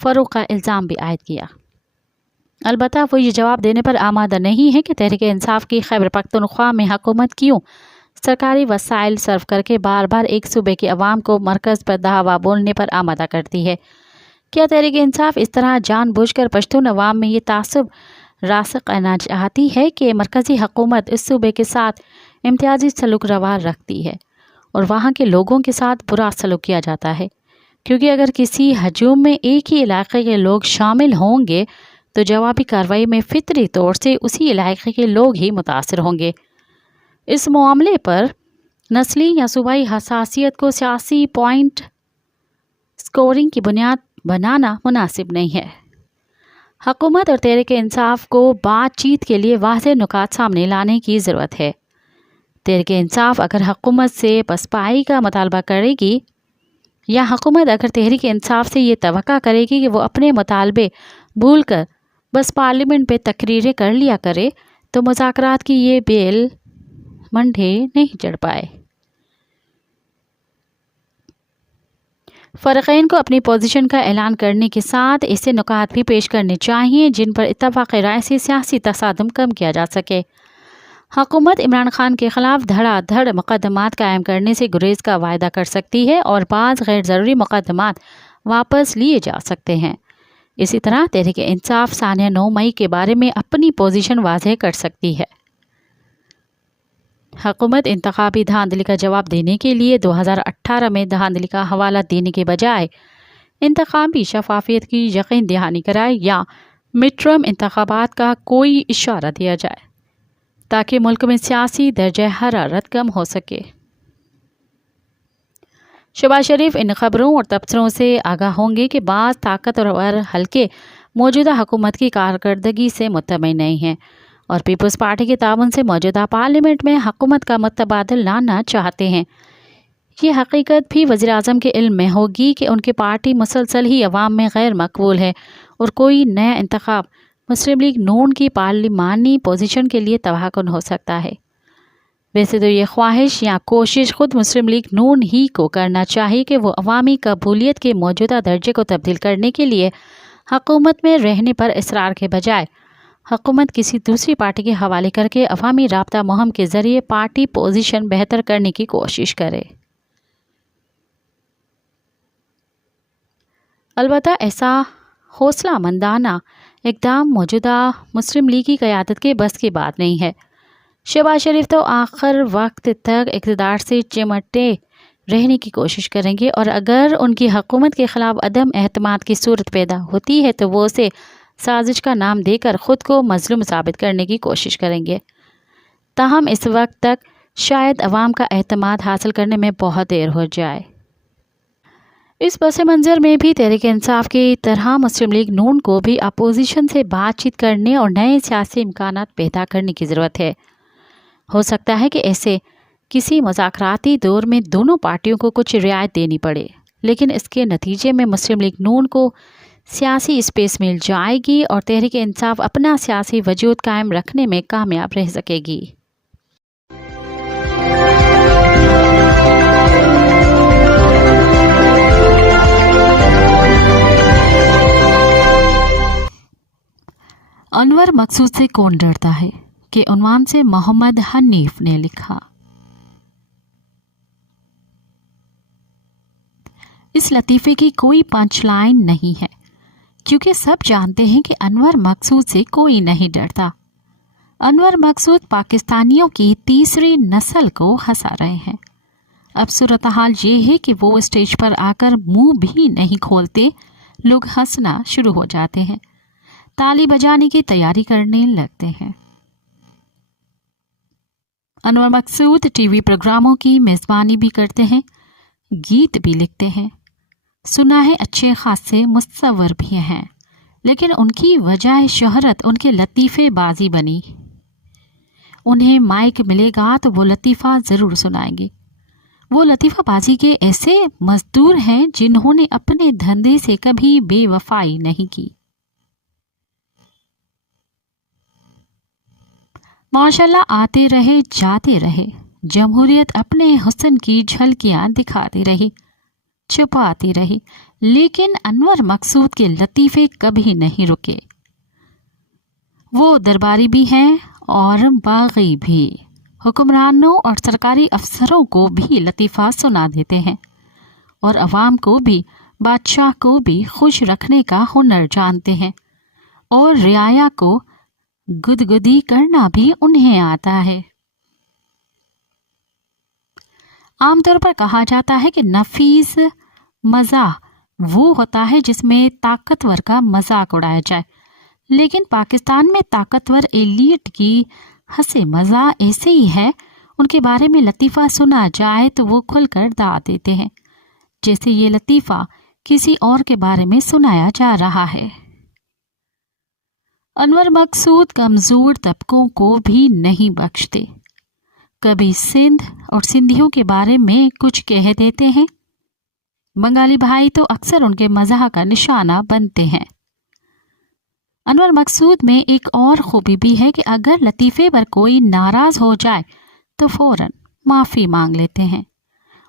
فروغ کا الزام بھی عائد کیا۔ البتہ وہ یہ جواب دینے پر آمادہ نہیں ہے کہ تحریک انصاف کی خیبر پختونخوا میں حکومت کیوں سرکاری وسائل صرف کر کے بار بار ایک صوبے کے عوام کو مرکز پر دعویٰ بولنے پر آمادہ کرتی ہے۔ کیا تحریک انصاف اس طرح جان بوجھ کر پشتون عوام میں یہ تعصب راسخ کرنا چاہتی ہے کہ مرکزی حکومت اس صوبے کے ساتھ امتیازی سلوک روا رکھتی ہے اور وہاں کے لوگوں کے ساتھ برا سلوک کیا جاتا ہے؟ کیونکہ اگر کسی ہجوم میں ایک ہی علاقے کے لوگ شامل ہوں گے تو جوابی کارروائی میں فطری طور سے اسی علاقے کے لوگ ہی متاثر ہوں گے۔ اس معاملے پر نسلی یا صوبائی حساسیت کو سیاسی پوائنٹ سکورنگ کی بنیاد بنانا مناسب نہیں ہے۔ حکومت اور تحریک انصاف کو بات چیت کے لیے واضح نکات سامنے لانے کی ضرورت ہے۔ تحریک انصاف اگر حکومت سے پسپائی کا مطالبہ کرے گی یا حکومت اگر تحریک انصاف سے یہ توقع کرے گی کہ وہ اپنے مطالبے بھول کر بس پارلیمنٹ پہ تقریریں کر لیا کرے تو مذاکرات کی یہ بیل منڈے نہیں چڑھ پائے۔ فریقین کو اپنی پوزیشن کا اعلان کرنے کے ساتھ ایسے نکات بھی پیش کرنے چاہیے جن پر اتفاق رائے سے سیاسی تصادم کم کیا جا سکے۔ حکومت عمران خان کے خلاف دھڑا دھڑ مقدمات قائم کرنے سے گریز کا وعدہ کر سکتی ہے اور بعض غیر ضروری مقدمات واپس لیے جا سکتے ہیں۔ اسی طرح تحریک انصاف ثانیہ 9 مئی کے بارے میں اپنی پوزیشن واضح کر سکتی ہے۔ حکومت انتخابی دھاندلی کا جواب دینے کے لیے 2018 میں دھاندلی کا حوالہ دینے کے بجائے انتخابی شفافیت کی یقین دہانی کرائے یا مڈ ٹرم انتخابات کا کوئی اشارہ دیا جائے تاکہ ملک میں سیاسی درجہ حرارت کم ہو سکے۔ شہباز شریف ان خبروں اور تبصروں سے آگاہ ہوں گے کہ بعض طاقتور حلقے موجودہ حکومت کی کارکردگی سے مطمئن نہیں ہیں اور پیپلز پارٹی کے تعاون سے موجودہ پارلیمنٹ میں حکومت کا متبادل لانا چاہتے ہیں۔ یہ حقیقت بھی وزیراعظم کے علم میں ہوگی کہ ان کی پارٹی مسلسل ہی عوام میں غیر مقبول ہے اور کوئی نیا انتخاب مسلم لیگ نون کی پارلیمانی پوزیشن کے لیے توہین ہو سکتا ہے۔ ویسے تو یہ خواہش یا کوشش خود مسلم لیگ نون ہی کو کرنا چاہیے کہ وہ عوامی قبولیت کے موجودہ درجے کو تبدیل کرنے کے لیے حکومت میں رہنے پر اصرار کے بجائے حکومت کسی دوسری پارٹی کے حوالے کر کے عوامی رابطہ مہم کے ذریعے پارٹی پوزیشن بہتر کرنے کی کوشش کرے۔ البتہ ایسا حوصلہ مندانہ اقدام موجودہ مسلم لیگ کی قیادت کے بس کی بات نہیں ہے۔ شہباز شریف تو آخر وقت تک اقتدار سے چمٹے رہنے کی کوشش کریں گے اور اگر ان کی حکومت کے خلاف عدم اعتماد کی صورت پیدا ہوتی ہے تو وہ اسے سازش کا نام دے کر خود کو مظلوم ثابت کرنے کی کوشش کریں گے۔ تاہم اس وقت تک شاید عوام کا اعتماد حاصل کرنے میں بہت دیر ہو جائے۔ اس پس منظر میں بھی تحریک انصاف کی طرح مسلم لیگ نون کو بھی اپوزیشن سے بات چیت کرنے اور نئے سیاسی امکانات پیدا کرنے کی ضرورت ہے۔ ہو سکتا ہے کہ ایسے کسی مذاکراتی دور میں دونوں پارٹیوں کو کچھ رعایت دینی پڑے، لیکن اس کے نتیجے میں مسلم لیگ نون کو سیاسی اسپیس مل جائے گی اور تحریک انصاف اپنا سیاسی وجود قائم رکھنے میں کامیاب رہ سکے گی۔ انور مقصود سے کون ڈرتا ہے کہ عنوان سے محمد حنیف نے لکھا۔ اس لطیفے کی کوئی پنچ لائن نہیں ہے کیونکہ سب جانتے ہیں کہ انور مقصود سے کوئی نہیں ڈرتا۔ انور مقصود پاکستانیوں کی تیسری نسل کو ہنسا رہے ہیں۔ اب صورتحال یہ ہے کہ وہ اسٹیج پر آ کر منہ بھی نہیں کھولتے، لوگ ہنسنا شروع ہو جاتے ہیں، تالی بجانے کی تیاری کرنے لگتے ہیں۔ انور مقصود ٹی وی پروگراموں کی میزبانی بھی کرتے ہیں، گیت بھی لکھتے ہیں، سنا ہے اچھے خاصے مصور بھی ہیں، لیکن ان کی وجہ شہرت ان کے لطیفے بازی بنی۔ انہیں مائک ملے گا تو وہ لطیفہ ضرور سنائیں گے۔ وہ لطیفہ بازی کے ایسے مزدور ہیں جنہوں نے اپنے دھندے سے کبھی بے وفائی نہیں کی۔ ماشاءاللہ آتے رہے جاتے رہے، جمہوریت اپنے حسن کی جھلکیاں دکھاتی رہی، چھپاتی رہی، لیکن انور مقصود کے لطیفے کبھی نہیں رکے۔ وہ درباری بھی ہیں اور باغی بھی، حکمرانوں اور سرکاری افسروں کو بھی لطیفہ سنا دیتے ہیں اور عوام کو بھی، بادشاہ کو بھی خوش رکھنے کا ہنر جانتے ہیں، اور رعایا کو گدگدی کرنا بھی انہیں آتا ہے۔ عام طور پر کہا جاتا ہے کہ نفیس مزاح وہ ہوتا ہے جس میں طاقتور کا مذاق اڑایا جائے، لیکن پاکستان میں طاقتور ایلیٹ کی ہنسی مزاح ایسے ہی ہے، ان کے بارے میں لطیفہ سنا جائے تو وہ کھل کر دعا دیتے ہیں، جیسے یہ لطیفہ کسی اور کے بارے میں سنایا جا رہا ہے۔ انور مقصود کمزور طبقوں کو بھی نہیں بخشتے، کبھی سندھ اور سندھیوں کے بارے میں کچھ کہہ دیتے ہیں، بنگالی بھائی تو اکثر ان کے مزاح کا نشانہ بنتے ہیں۔ انور مقصود میں ایک اور خوبی بھی ہے کہ اگر لطیفے پر کوئی ناراض ہو جائے تو فوراً معافی مانگ لیتے ہیں،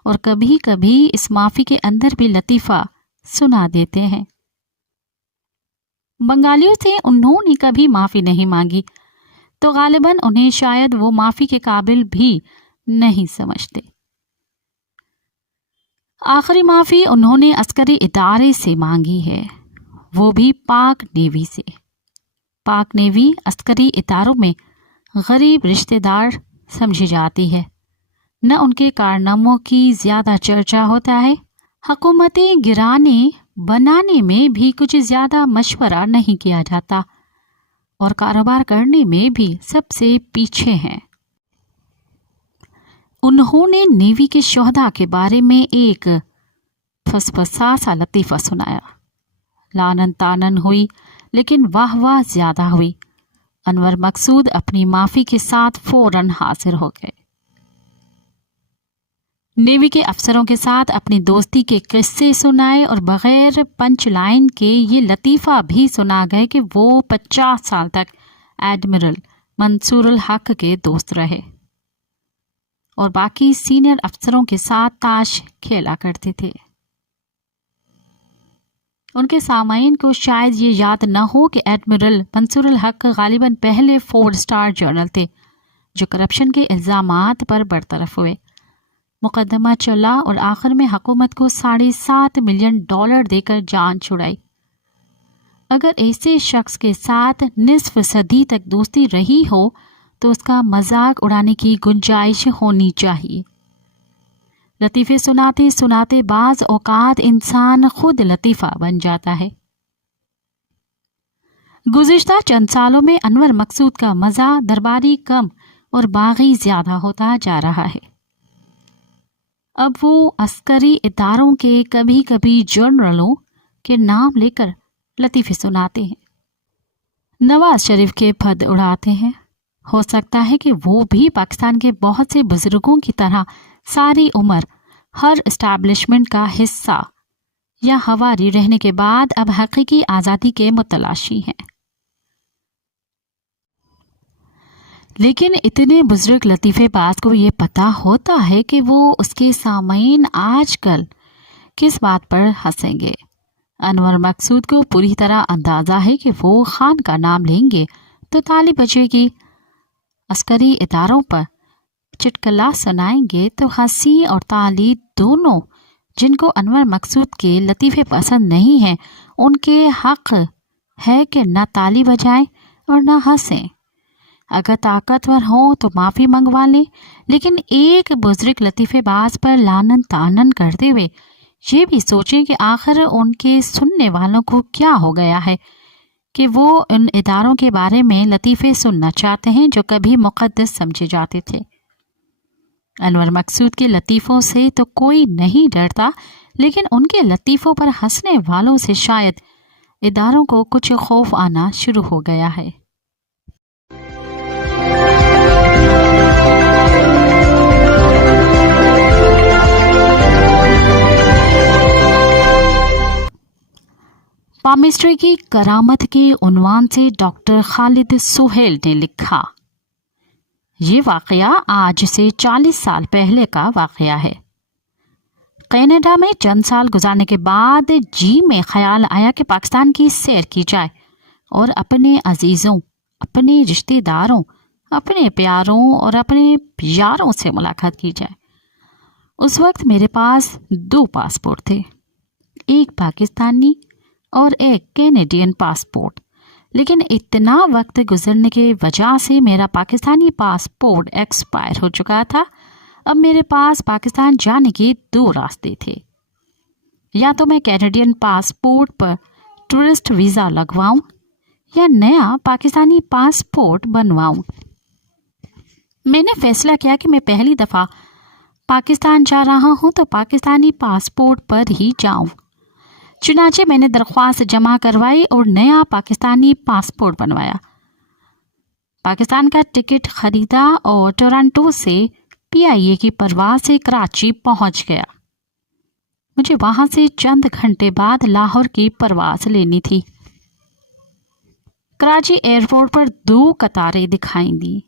اور کبھی کبھی اس معافی کے اندر بھی لطیفہ سنا دیتے ہیں۔ بنگالیوں سے انہوں نے کبھی معافی نہیں مانگی، تو غالباً انہیں شاید وہ معافی کے قابل بھی نہیں سمجھتے۔ آخری معافی انہوں نے عسکری ادارے سے مانگی ہے، وہ بھی پاک نیوی سے۔ پاک نیوی عسکری اداروں میں غریب رشتہ دار سمجھی جاتی ہے، نہ ان کے کارناموں کی زیادہ چرچا ہوتا ہے، حکومتیں گرانے بنانے میں بھی کچھ زیادہ مشورہ نہیں کیا جاتا، اور کاروبار کرنے میں بھی سب سے پیچھے ہیں۔ انہوں نے نیوی کے شہداء کے بارے میں ایک فسفسا سا لطیفہ سنایا۔ لانن تانن ہوئی، لیکن واہ واہ زیادہ ہوئی۔ انور مقصود اپنی معافی کے ساتھ فوراً حاضر ہو گئے۔ نیوی کے افسروں کے ساتھ اپنی دوستی کے قصے سنائے، اور بغیر پنچ لائن کے یہ لطیفہ بھی سنا گئے کہ وہ 50 سال تک ایڈمرل منصور الحق کے دوست رہے اور باقی سینئر افسروں کے ساتھ تاش کھیلا کرتے تھے۔ ان کے سامعین کو شاید یہ یاد نہ ہو کہ ایڈمرل منصور الحق غالباً پہلے 4 اسٹار جنرل تھے جو کرپشن کے الزامات پر برطرف ہوئے، مقدمہ چلا اور آخر میں حکومت کو $7.5 ملین دے کر جان چھڑائی۔ اگر ایسے شخص کے ساتھ نصف صدی تک دوستی رہی ہو تو اس کا مذاق اڑانے کی گنجائش ہونی چاہیے۔ لطیفے سناتے سناتے بعض اوقات انسان خود لطیفہ بن جاتا ہے۔ گزشتہ چند سالوں میں انور مقصود کا مزہ درباری کم اور باغی زیادہ ہوتا جا رہا ہے۔ اب وہ عسکری اداروں کے کبھی کبھی جنرلوں کے نام لے کر لطیفے سناتے ہیں، نواز شریف کے پھد اڑاتے ہیں۔ ہو سکتا ہے کہ وہ بھی پاکستان کے بہت سے بزرگوں کی طرح ساری عمر ہر اسٹیبلشمنٹ کا حصہ یا ہواری رہنے کے بعد اب حقیقی آزادی کے متلاشی ہیں۔ لیکن اتنے بزرگ لطیفے باز کو یہ پتہ ہوتا ہے کہ وہ اس کے سامعین آج کل کس بات پر ہنسیں گے۔ انور مقصود کو پوری طرح اندازہ ہے کہ وہ خان کا نام لیں گے تو تالی بجے گی، عسکری اداروں پر چٹکلا سنائیں گے تو ہنسی اور تالی دونوں، جن کو انور مقصود کے لطیفے پسند نہیں ہیں، ان کے حق ہے کہ نہ تالی بجائیں اور نہ ہنسیں۔ اگر طاقتور ہوں تو معافی منگوا لیں، لیکن ایک بزرگ لطیفے باز پر لانن تانن کرتے ہوئے یہ بھی سوچیں کہ آخر ان کے سننے والوں کو کیا ہو گیا ہے کہ وہ ان اداروں کے بارے میں لطیفے سننا چاہتے ہیں جو کبھی مقدس سمجھے جاتے تھے۔ انور مقصود کے لطیفوں سے تو کوئی نہیں ڈرتا، لیکن ان کے لطیفوں پر ہنسنے والوں سے شاید اداروں کو کچھ خوف آنا شروع ہو گیا ہے۔ پامسٹری کی کرامت کے عنوان سے ڈاکٹر خالد سہیل نے لکھا، یہ واقعہ آج سے 40 سال پہلے کا واقعہ ہے۔ کینیڈا میں چند سال گزارنے کے بعد میں خیال آیا کہ پاکستان کی سیر کی جائے اور اپنے عزیزوں، اپنے رشتہ داروں، اپنے پیاروں اور اپنے یاروں سے ملاقات کی جائے۔ اس وقت میرے پاس 2 پاسپورٹ تھے، ایک پاکستانی اور ایک کینیڈین پاسپورٹ، لیکن اتنا وقت گزرنے کی وجہ سے میرا پاکستانی پاسپورٹ ایکسپائر ہو چکا تھا۔ اب میرے پاس پاکستان جانے کے 2 راستے تھے، या तो मैं कैनेडियन पासपोर्ट पर टूरिस्ट वीज़ा लगवाऊं या नया पाकिस्तानी पासपोर्ट बनवाऊं। मैंने फैसला किया कि मैं पहली दफ़ा पाकिस्तान जा रहा हूं तो पाकिस्तानी पासपोर्ट पर ही जाऊं। चुनाचे मैंने दरख्वास्त जमा करवाई और नया पाकिस्तानी पासपोर्ट बनवाया। पाकिस्तान का टिकट खरीदा और टोरंटो से PIA की परवाज़ से कराची पहुंच गया। मुझे वहां से चंद घंटे बाद लाहौर की परवाज़ लेनी थी। कराची एयरपोर्ट पर 2 कतारें दिखाई दी।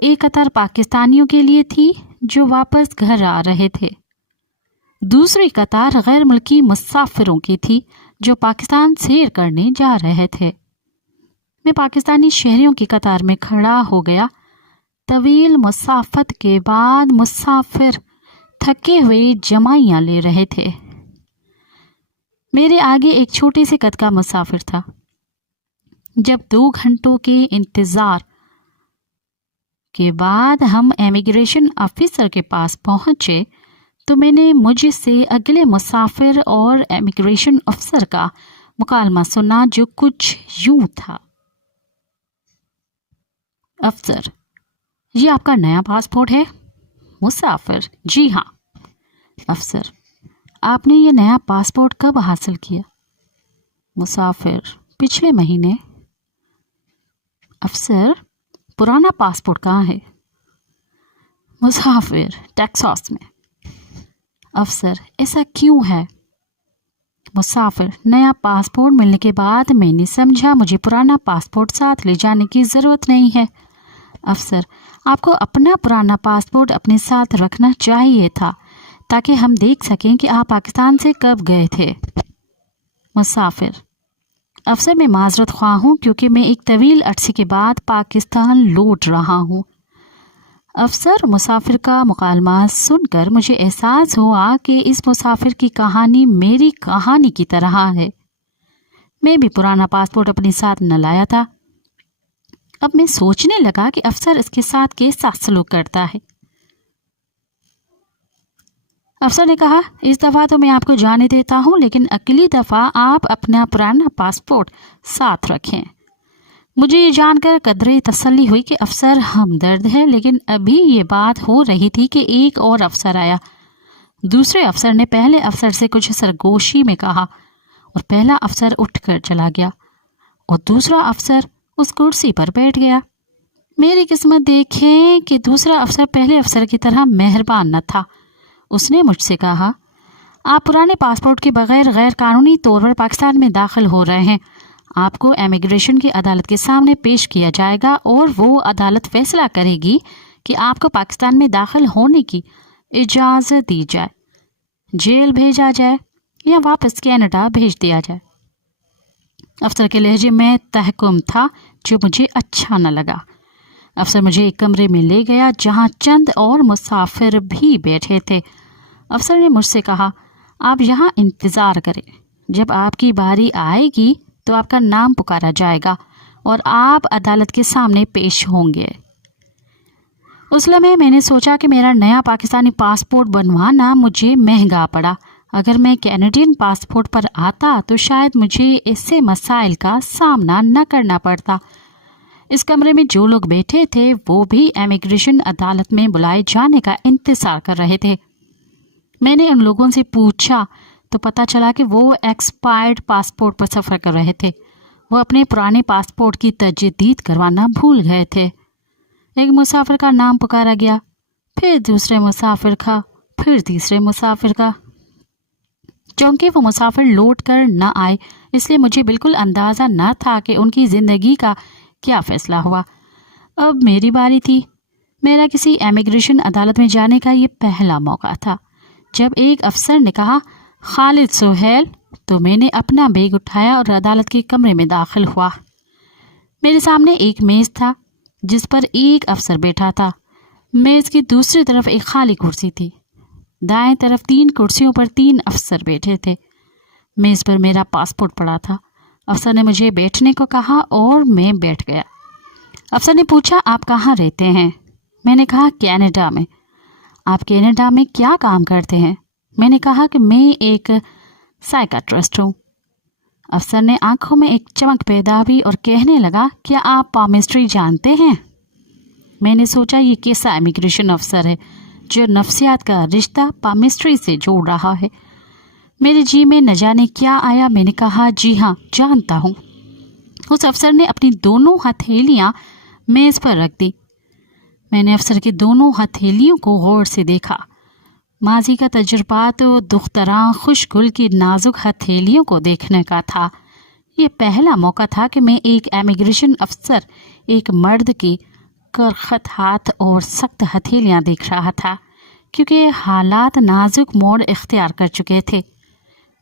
एक कतार पाकिस्तानियों के लिए थी जो वापस घर आ रहे थे। दूसरी कतार गैर मुल्की मुसाफिरों की थी जो पाकिस्तान सैर करने जा रहे थे। मैं पाकिस्तानी शहरियों की कतार में खड़ा हो गया। तवील मुसाफत के बाद मुसाफिर थके हुए जमाइयाँ ले रहे थे। मेरे आगे एक छोटे से कद का मुसाफिर था। जब 2 घंटों के इंतज़ार के बाद हम इमिग्रेशन ऑफिसर के पास पहुंचे तो मैंने मुझसे अगले मुसाफिर और इमिग्रेशन अफसर का मुकालमा सुना जो कुछ यूं था। अफसर, ये आपका नया पासपोर्ट है? मुसाफिर, जी हाँ। अफसर, आपने ये नया पासपोर्ट कब हासिल किया? मुसाफिर, पिछले महीने। अफसर, पुराना पासपोर्ट कहाँ है? मुसाफिर, टेक्सास में। अफसर, ऐसा क्यों है? मुसाफिर, नया पासपोर्ट मिलने के बाद मैंने समझा मुझे पुराना पासपोर्ट साथ ले जाने की ज़रूरत नहीं है। अफसर, आपको अपना पुराना पासपोर्ट अपने साथ रखना चाहिए था ताकि हम देख सकें कि आप पाकिस्तान से कब गए थे। मुसाफिर, अफसर मैं माजरत ख्वाह हूँ क्योंकि मैं एक तवील अरसे के बाद पाकिस्तान लौट रहा हूँ। अफसर, मुसाफिर का मुकालमा सुनकर मुझे एहसास हुआ कि इस मुसाफिर की कहानी मेरी कहानी की तरह है। मैं भी पुराना पासपोर्ट अपने साथ न लाया था। अब मैं सोचने लगा कि अफसर इसके साथ कैसा सलूक करता है। अफसर ने कहा, इस दफ़ा तो मैं आपको जाने देता हूँ, लेकिन अगली दफ़ा आप अपना पुराना पासपोर्ट साथ रखें। मुझे ये जानकर कदरे तसल्ली हुई कि अफसर हमदर्द है, लेकिन अभी ये बात हो रही थी कि एक और अफसर आया। दूसरे अफसर ने पहले अफसर से कुछ सरगोशी में कहा और पहला अफसर उठकर चला गया और दूसरा अफसर उस कुर्सी पर बैठ गया। मेरी किस्मत देखें कि दूसरा अफसर पहले अफसर की तरह मेहरबान न था। उसने मुझसे कहा, आप पुराने पासपोर्ट के बगैर गैर कानूनी तौर पर पाकिस्तान में दाखिल हो रहे हैं। आपको इमिग्रेशन की अदालत के सामने पेश किया जाएगा और वो अदालत फैसला करेगी कि आपको पाकिस्तान में दाखिल होने की इजाज़त दी जाए, जेल भेजा जाए या वापस कनाडा भेज दिया जाए। अफसर के लहजे में तहकुम था जो मुझे अच्छा न लगा। अफसर मुझे एक कमरे में ले गया जहां चंद और मुसाफिर भी बैठे थे। अफसर ने मुझसे कहा, आप यहाँ इंतज़ार करें। जब आपकी बारी आएगी तो आपका नाम पुकारा जाएगा और आप अदालत के सामने पेश होंगे। उस लम्हे मैंने सोचा कि मेरा नया पाकिस्तानी पासपोर्ट बनवाना मुझे महंगा पड़ा। अगर मैं कैनेडियन पासपोर्ट पर आता तो शायद मुझे ऐसे मसाइल का सामना न करना पड़ता। इस कमरे में जो लोग बैठे थे वो भी इमिग्रेशन अदालत में बुलाए जाने का इंतज़ार कर रहे थे। मैंने उन लोगों से पूछा तो पता चला कि वो एक्सपायर्ड पासपोर्ट पर सफ़र कर रहे थे। वो अपने पुराने पासपोर्ट की तजदीद करवाना भूल गए थे। एक मुसाफिर का नाम पुकारा गया, फिर दूसरे मुसाफिर का, फिर तीसरे मुसाफिर का। चूँकि वो मुसाफिर लौट कर न आए इसलिए मुझे बिल्कुल अंदाज़ा न था कि उनकी ज़िंदगी का क्या फ़ैसला हुआ। अब मेरी बारी थी। मेरा किसी इमिग्रेशन अदालत में जाने का ये पहला मौका था। जब एक अफसर ने कहा, खालिद सोहेल, तो मैंने अपना बैग उठाया और अदालत के कमरे में दाखिल हुआ। मेरे सामने एक मेज़ था जिस पर एक अफसर बैठा था। मेज़ की दूसरी तरफ एक खाली कुर्सी थी। दाएं तरफ 3 कुर्सियों पर 3 अफसर बैठे थे। मेज़ पर मेरा पासपोर्ट पड़ा था। अफसर ने मुझे बैठने को कहा और मैं बैठ गया। अफसर ने पूछा, आप कहाँ रहते हैं? मैंने कहा, कनाडा में। आप कनाडा में क्या काम करते हैं? मैंने कहा कि मैं एक साइकाट्रिस्ट हूँ। अफसर ने आंखों में एक चमक पैदा हुई और कहने लगा, क्या आप पामिस्ट्री जानते हैं? मैंने सोचा ये कैसा इमिग्रेशन अफसर है जो नफ्सियात का रिश्ता पामिस्ट्री से जोड़ रहा है। मेरे जी में न जाने क्या आया। मैंने कहा, जी हाँ जानता हूँ। उस अफसर ने अपनी दोनों हथेलियाँ मेज़ पर रख दी। मैंने अफसर की दोनों हथेलियों को गौर से देखा। माजी का तजुर्बा तो दुख्तरां खुशगुल की नाजुक हथेलियों को देखने का था। ये पहला मौका था कि मैं एक इमिग्रेशन अफसर, एक मर्द की करखत हाथ और सख्त हथेलियां देख रहा था, क्योंकि हालात नाजुक मोड़ इख्तियार कर चुके थे।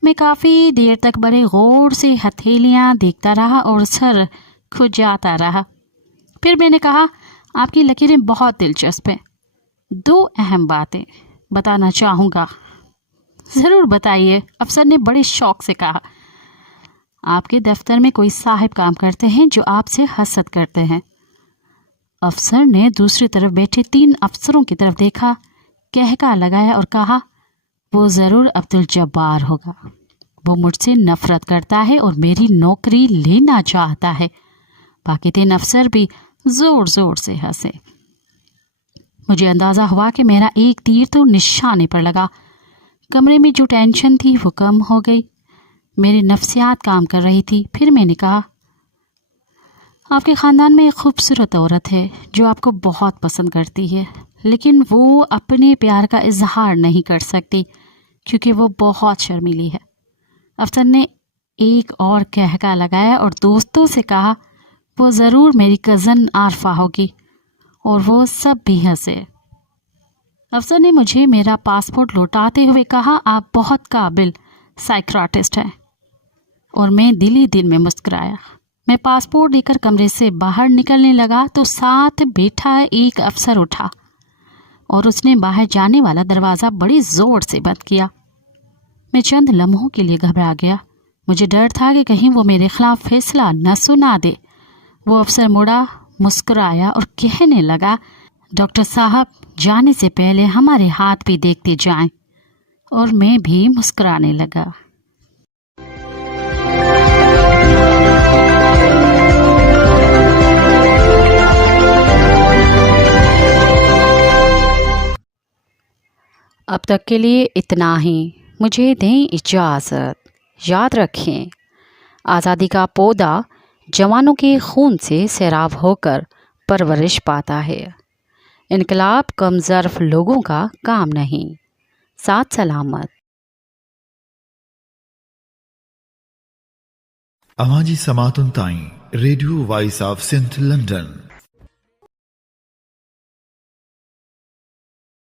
मैं काफ़ी देर तक बड़े गौर से हथेलियां देखता रहा और सर खुजाता रहा। फिर मैंने कहा, आपकी लकीरें बहुत दिलचस्प हैं। 2 अहम बातें बताना चाहूँगा। ज़रूर बताइए, अफसर ने बड़े शौक से कहा। आपके दफ्तर में कोई साहब काम करते हैं जो आपसे हसद करते हैं। अफसर ने दूसरी तरफ बैठे 3 अफसरों की तरफ देखा, कहका लगाया और कहा, वो ज़रूर अब्दुल जब्बार होगा। वो मुझसे नफरत करता है और मेरी नौकरी लेना चाहता है। बाकी 3 अफसर भी ज़ोर ज़ोर से हंसे। मुझे अंदाज़ा हुआ कि मेरा एक तीर तो निशाने पर लगा। कमरे में जो टेंशन थी वो कम हो गई। मेरी नफ्सियात काम कर रही थी। फिर मैंने कहा, आपके ख़ानदान में एक खूबसूरत औरत है जो आपको बहुत पसंद करती है, लेकिन वो अपने प्यार का इजहार नहीं कर सकती क्योंकि वो बहुत शर्मीली है। अफसर ने एक और कहका लगाया और दोस्तों से कहा, वो ज़रूर मेरी कज़न आरफा होगी। और वो सब भी हंसे। अफसर ने मुझे मेरा पासपोर्ट लौटाते हुए कहा, आप बहुत काबिल साइकियाट्रिस्ट हैं। और मैं दिल ही दिल में मुस्कुराया। मैं पासपोर्ट लेकर कमरे से बाहर निकलने लगा तो साथ बैठा एक अफसर उठा और उसने बाहर जाने वाला दरवाज़ा बड़ी ज़ोर से बंद किया। मैं चंद लम्हों के लिए घबरा गया। मुझे डर था कि कहीं वो मेरे खिलाफ फैसला न सुना दे। वो अफसर मुड़ा, मुस्कुराया और कहने लगा, डॉक्टर साहब, जाने से पहले हमारे हाथ भी देखते जाएं। और मैं भी मुस्कुराने लगा। अब तक के लिए इतना ही। मुझे दें इजाज़त। याद रखें, आज़ादी का पौधा जवानों के खून से सैराब होकर परवरिश पाता है। इनकलाब कम ज़र्फ़ लोगों का काम नहीं। साथ सलामत। अवाजी समातुन ताई radio voice of Sindh London.